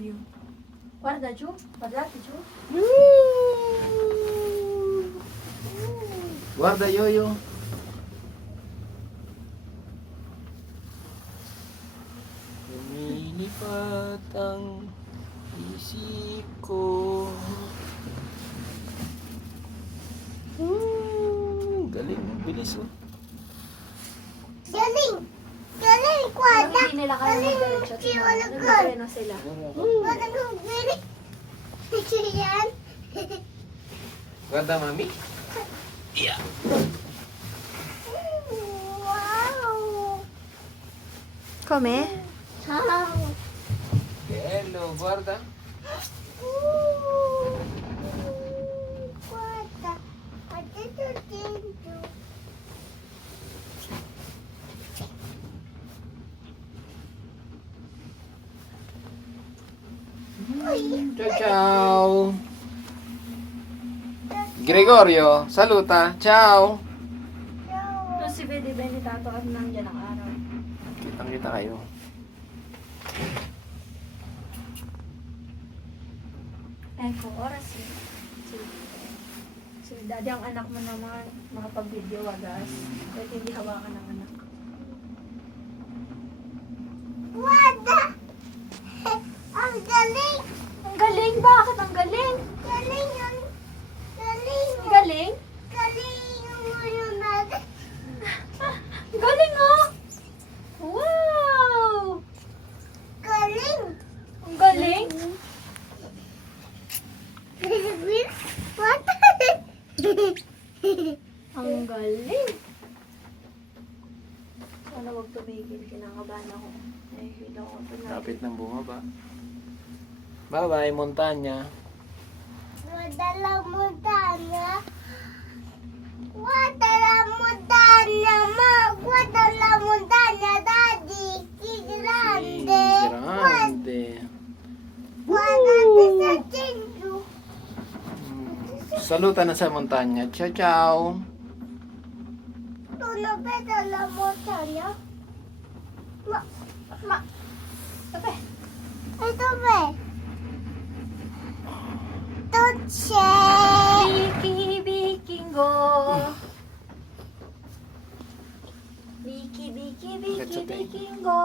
video. Guarda giù, guardate giù. Guarda Yoyo. Lumilipat ang isip ko. Galing, bilis oh. Galing! Galing! Kwada! Hindi nila kaya mag-diretso. Nagpapreno sila. Kwada kong galing! Yan! Guarda mami. Yeah. Wow! Come? Wow! Hello, guarda. Kwada! Kwada to dito. Ciao ciao. Gregorio, saluta. Ciao. Ito si Bede Benitato at nandiyan ang araw. Kitang-kita kayo. Eko, oras yun. Si daddy ang anak mo naman, makapag-video wagas. Kahit hindi hawakan ng anak. Kwada! Ang galing! Ang galing! Bakit ang galing? Galing yun! Galing! Ang galing? Galing yung ulo natin! Ang galing oh! Wow! Galing! Ang galing! What? Ang galing! Sana wag tumigil, kinakabahan ako. Nahihilo ako. Lapit ng bumaba. Bye-bye, Montanya. Wadala montana. Wadala montana, ma. Wadala montana, daddy. Grande. Grande. Wadala sa centro. Saluta na sa Montanya. Ciao, ciao. Tuno ba dala montana? Ma. Tabi! Ito ba? Tutse. Biki, bikingo! Biki, biki, biki, Let's okay. bikingo!